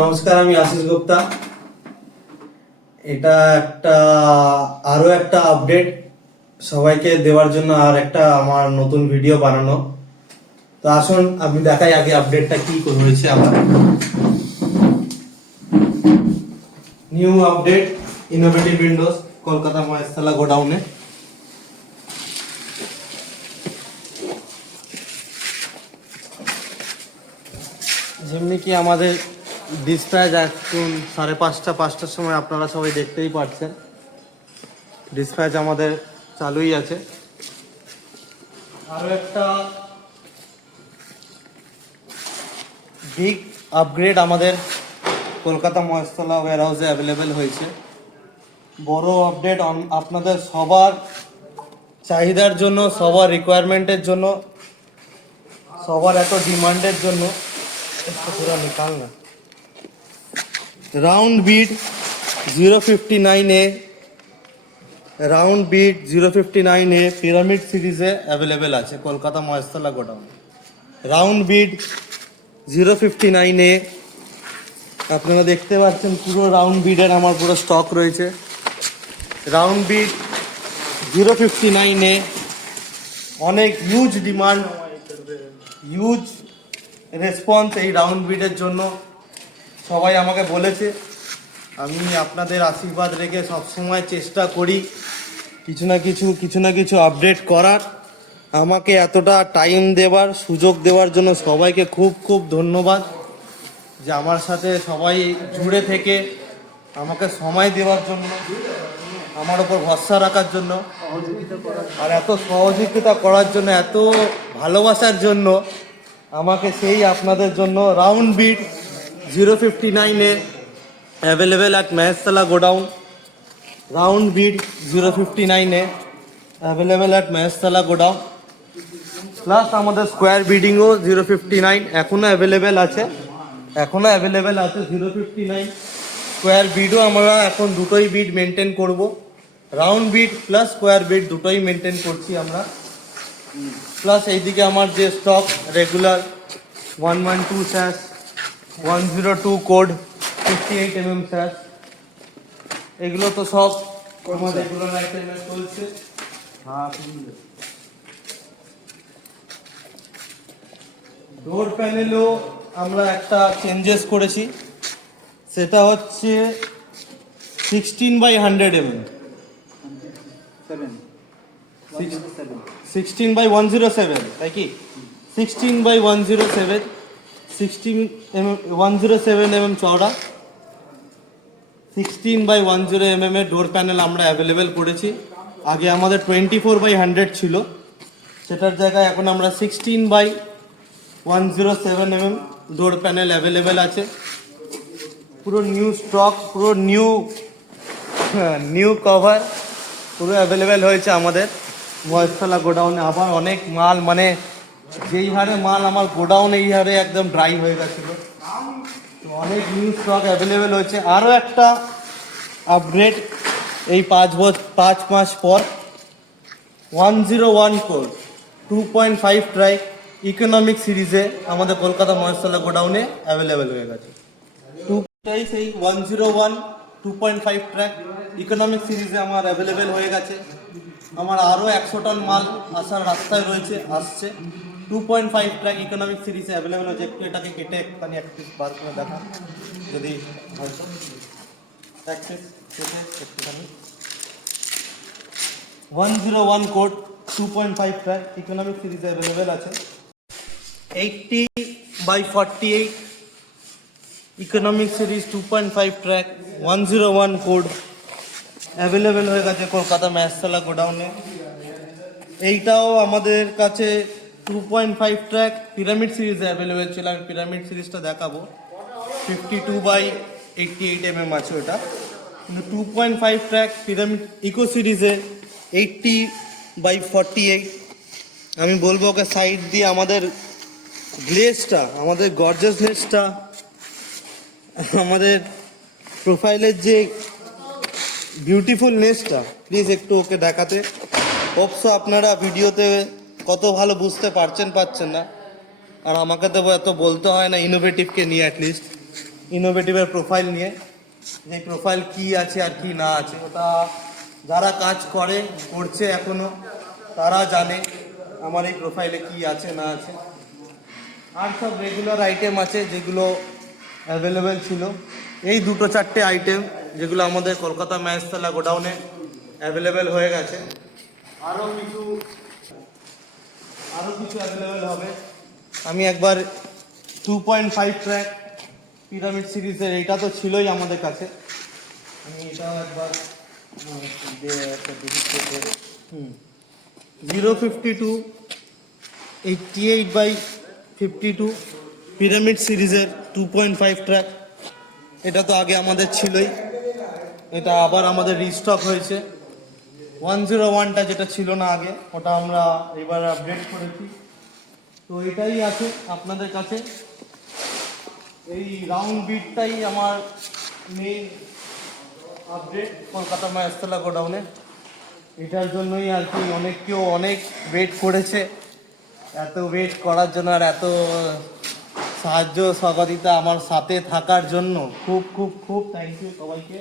নমস্কার, আমি আশিস গুপ্তা। এটা আরো একটা আপডেট সবাইকে দেওয়ার জন্য আর একটা আমার নতুন ভিডিও বানানো। তো আসুন আমি দেখাই আগে আপডেটটা কি হয়েছে। আমার new update innovative Windows Kolkata Maheshtala গোডাউনে। যেমনি কি আমাদের ডিসপ্যাচ এখন 5:30-5টার সময় আপনারা সবাই দেখতেই পাচ্ছেন, ডিসপ্যাচ আমাদের চালুই আছে। আরো একটা বিগ আপগ্রেড আমাদের কলকাতা মহেশতলা ওয়্যার হাউসে অ্যাভেলেবেল হয়েছে। বড় আপডেট আপনাদের সবার চাহিদার জন্য, সবার রিকোয়ারমেন্টের জন্য, সবার এত ডিমান্ডের জন্য পুরো নিকাল না। Round bead 059A, round bead 059A pyramid সিরিজে অ্যাভেলেবেল আছে Kolkata Maheshtala godown. Round bead 059A আপনারা দেখতে পাচ্ছেন, পুরো রাউন্ড বিটের আমার পুরো স্টক রয়েছে। রাউন্ড বিট 059A অনেক হিউজ ডিমান্ড, হিউজ রেসপন্স এই রাউন্ড বিটের জন্য। সবাই আমাকে বলেছে, আমি আপনাদের আশীর্বাদ রেখে সবসময় চেষ্টা করি কিছু না কিছু আপডেট করার। আমাকে এতটা টাইম দেওয়ার, সুযোগ দেওয়ার জন্য সবাইকে খুব খুব ধন্যবাদ, যে আমার সাথে সবাই জুড়ে থেকে আমাকে সময় দেওয়ার জন্য, আমার ওপর ভরসা রাখার জন্য, আর এত সহযোগিতা করার জন্য, এত ভালোবাসার জন্য আমাকে। সেই আপনাদের জন্য round bead 059A available at Maheshtala godown. Round bead 059A available at Maheshtala godown. Plus আমাদের স্কোয়ার বিডিংও 059 এখনও অ্যাভেলেবেল আছে, 059 স্কোয়ার বিডও আমরা এখন দুটোই বিড মেনটেন করব। Round bead plus square bead দুটোই মেনটেন করছি আমরা। প্লাস এইদিকে আমার যে stock regular 112 sash, 102 code, 58mm sash, এগুলো তো সব আমাদের রেগুলার আইটেমে চলছে। ডোর প্যানেলও আমরা একটা চেঞ্জেস করেছি, সেটা হচ্ছে 16/100mm, 16/107, তাই কি 16/107, 107mm চওড়া, 16/100mm এর ডোর প্যানেল আমরা অ্যাভেলেবেল করেছি। আগে আমাদের 24/100 ছিল, সেটার জায়গায় এখন আমরা 16/107mm ডোর প্যানেল অ্যাভেলেবেল আছে। পুরো নিউ স্টক, পুরো নিউ কভার পুরো অ্যাভেলেবেল হয়েছে আমাদের মহেশতলা গোডাউনে। আবার অনেক মাল, মানে যেই হারে মাল আমার গোডাউন এই হারে একদম ড্রাই হয়ে গেছিলো, তো অনেক নিউ স্টক অ্যাভেলেবেল হয়েছে। আরও একটা আপগ্রেড এই 5 মাস পর 101 কোর 2.5 ট্রাইক ইকোনমিক সিরিজে আমাদের কলকাতা মহেশতলা গোডাউনে অ্যাভেলেবেল হয়ে গেছে। সেই 101 2.5 ট্র্যাক ইকোনমিক সিরিজে আমার অ্যাভেলেবেল হয়ে গেছে। আমার আরও 100 টন মাল আসার রাস্তায় রয়েছে, আসছে। 2.5 ট্র্যাক ইকোনমিক সিরিজে অ্যাভেলেবেল হয়েছে। একটু এটাকে কেটে একটুখানি এক পিস বার করে দেখা, যদি হয়তো এক পিস কেটে একটুখানি। 101 কোড 2.5 ট্র্যাক ইকোনমিক সিরিজে অ্যাভেলেবেল আছে। 80/48 economic series 2.5 track 101 code available হয়ে গেছে কলকাতা মহেশতলা গোডাউনে। এইটাও আমাদের কাছে 2.5 ট্র্যাক পিরামিড সিরিজে অ্যাভেলেবেল ছিল। আমি পিরামিড সিরিজটা দেখাবো, 52/88mm আছে ওটা, কিন্তু 2.5 ট্র্যাক পিরামিড ইকো সিরিজে 80/48। আমি বলবো ওকে সাইড দিয়ে আমাদের গ্লেজটা, আমাদের গর্জাসনেসটা, আমাদের প্রোফাইলের যে বিউটিফুলনেসটা প্লিজ একটু ওকে দেখাতে। অবশ্য আপনারা ভিডিওতে কত ভালো বুঝতে পারছেন না, আর আমাকে তো এত বলতে হয় না ইনোভেটিভকে নিয়ে। অ্যাটলিস্ট ইনোভেটিভের প্রোফাইল নিয়ে, যে প্রোফাইল কি আছে আর কি না আছে ওটা যারা কাজ করছে এখনো তারা জানে আমার এই প্রোফাইলে কি আছে না আছে। আর সব রেগুলার আইটেম আছে যেগুলো অ্যাভেলেবেল ছিল, এই দুটো চারটে আইটেম যেগুলো আমাদের কলকাতা মহেশতলা গোডাউনে অ্যাভেলেবেল হয়ে গেছে। আরও কিছু অ্যাভেলেবেল হবে। আমি একবার 2.5 ট্র্যাক পিরামিড সিরিজের, এইটা তো ছিলই আমাদের কাছে, আমি এটাও একবার 052 88/52 পিরামিড সিরিজের 2.5 ট্র্যাক, এটা তো আগে আমাদের ছিলই, এটা আবার আমাদের রিস্টক হয়েছে। 101টা যেটা ছিল না আগে, ওটা আমরা এবার আপডেট করেছি। তো এটাই আছে আপনাদের কাছে, এই রাউন্ড বিটটাই আমার মেইন আপডেট কলকাতা মহেশতলা গোডাউনে। এটার জন্যই আর কি কেউ অনেক ওয়েট করেছে, এত ওয়েট করার জন্য আর এত সাহায্য সহযোগিতা আমার সাথে থাকার জন্য খুব খুব খুব থ্যাংক ইউ সবাইকে।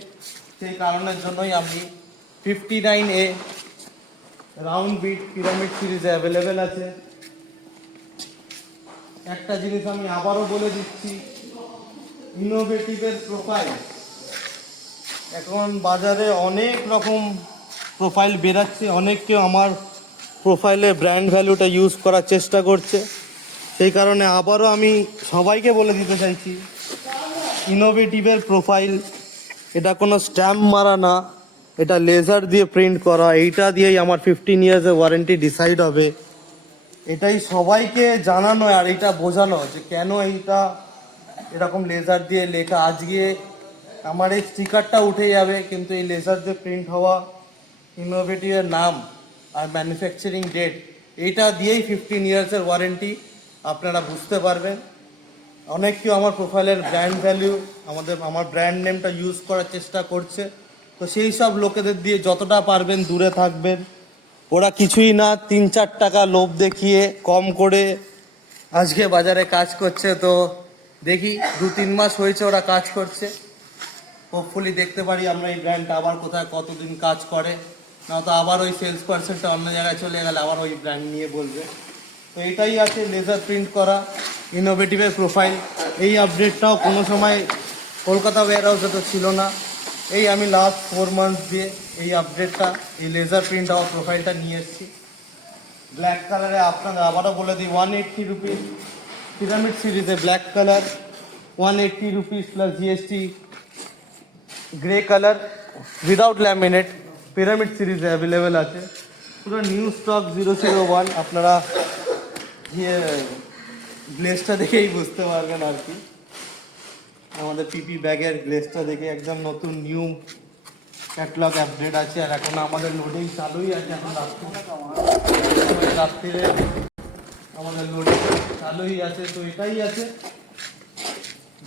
সেই কারণের জন্যই আমি 59A রাউন্ড বিট পিরামিড সিরিজে অ্যাভেলেবেল আছে। একটা জিনিস আমি আবারও বলে দিচ্ছি, ইনোভেটিভের প্রোফাইল, এখন বাজারে অনেক রকম প্রোফাইল বেরাচ্ছে, কেউ আমার প্রোফাইলে ব্র্যান্ড ভ্যালুটা ইউজ করার চেষ্টা করছে। সেই কারণে আবারও আমি সবাইকে বলে দিতে চাইছি, ইনোভেটিভের প্রোফাইল এটা কোনো স্ট্যাম্প মারা না, এটা লেজার দিয়ে প্রিন্ট করা, এইটা দিয়েই আমার 15 ইয়ার্সের ওয়ারেন্টি ডিসাইড হবে। এটাই সবাইকে জানানো আর এটা বোঝানো যে কেন এইটা এরকম লেজার দিয়ে লেখা। আজকে আমার এই স্টিকারটা উঠে যাবে, কিন্তু এই লেজার দিয়ে প্রিন্ট হওয়া ইনোভেটিভের নাম আর ম্যানুফ্যাকচারিং ডেট এইটা দিয়েই 15 ইয়ার্সের ওয়ারেন্টি আপনারা বুঝতে পারবেন। কেউ আমার প্রোফাইলের ব্র্যান্ড ভ্যালু আমার ব্র্যান্ড নেমটা ইউজ করার চেষ্টা করছে, তো সেই সব লোকেদের দিয়ে যতটা পারবেন দূরে থাকবেন। ওরা কিছুই না, 3-4 টাকা লোভ দেখিয়ে কম করে আজকে বাজারে কাজ করছে। তো দেখি 2-3 মাস হয়েছে ওরা কাজ করছে, হোপফুলি দেখতে পারি আমরা এই ব্র্যান্ডটা আবার কোথায় কতদিন কাজ করে, না তো আবার ওই সেলস পার্সনটা অন্য জায়গায় চলে গেলে আবার ওই ব্র্যান্ড নিয়ে বলবে। তো এটাই আছে লেজার প্রিন্ট করা ইনোভেটিভের প্রোফাইল। এই আপডেটটাও কোনো সময় কলকাতা ওয়্যারহাউসে তো ছিল না, এই আমি লাস্ট 4 মান্থস দিয়ে এই আপডেটটা, এই লেজার প্রিন্ট হওয়া প্রোফাইলটা নিয়ে এসেছি। ব্ল্যাক কালারে আপনাদের আবারও বলে দিই, 180 রুপিস পিরামিড সিরিজে black colour, 180 rupees plus GST grey colour without laminate pyramid সিরিজে অ্যাভেলেবেল আছে। পুরো নিউ স্টক 001, আপনারা গ্লেসটা দেখেই বুঝতে পারবেন আর কি, আমাদের পিপি ব্যাগের গ্লেসটা দেখে একদম নতুন নিউ ক্যাটলগ আপডেট আছে। আর এখন আমাদের লোডিং চালুই আছে, এখন রাত্রিরে আমাদের লোডিং চালুই আছে। তো এটাই আছে,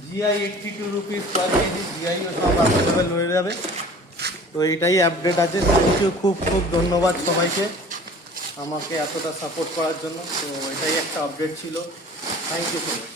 জিআই 82 রুপিস পার কেজি, জিআইও সব অ্যাভেলেবেল হয়ে যাবে। তো এইটাই আপডেট আছে। থ্যাংক ইউ, খুব খুব ধন্যবাদ সবাইকে আমাকে এতটা সাপোর্ট করার জন্য। তো এটাই একটা আপডেট ছিল, থ্যাংক ইউ সো মাচ।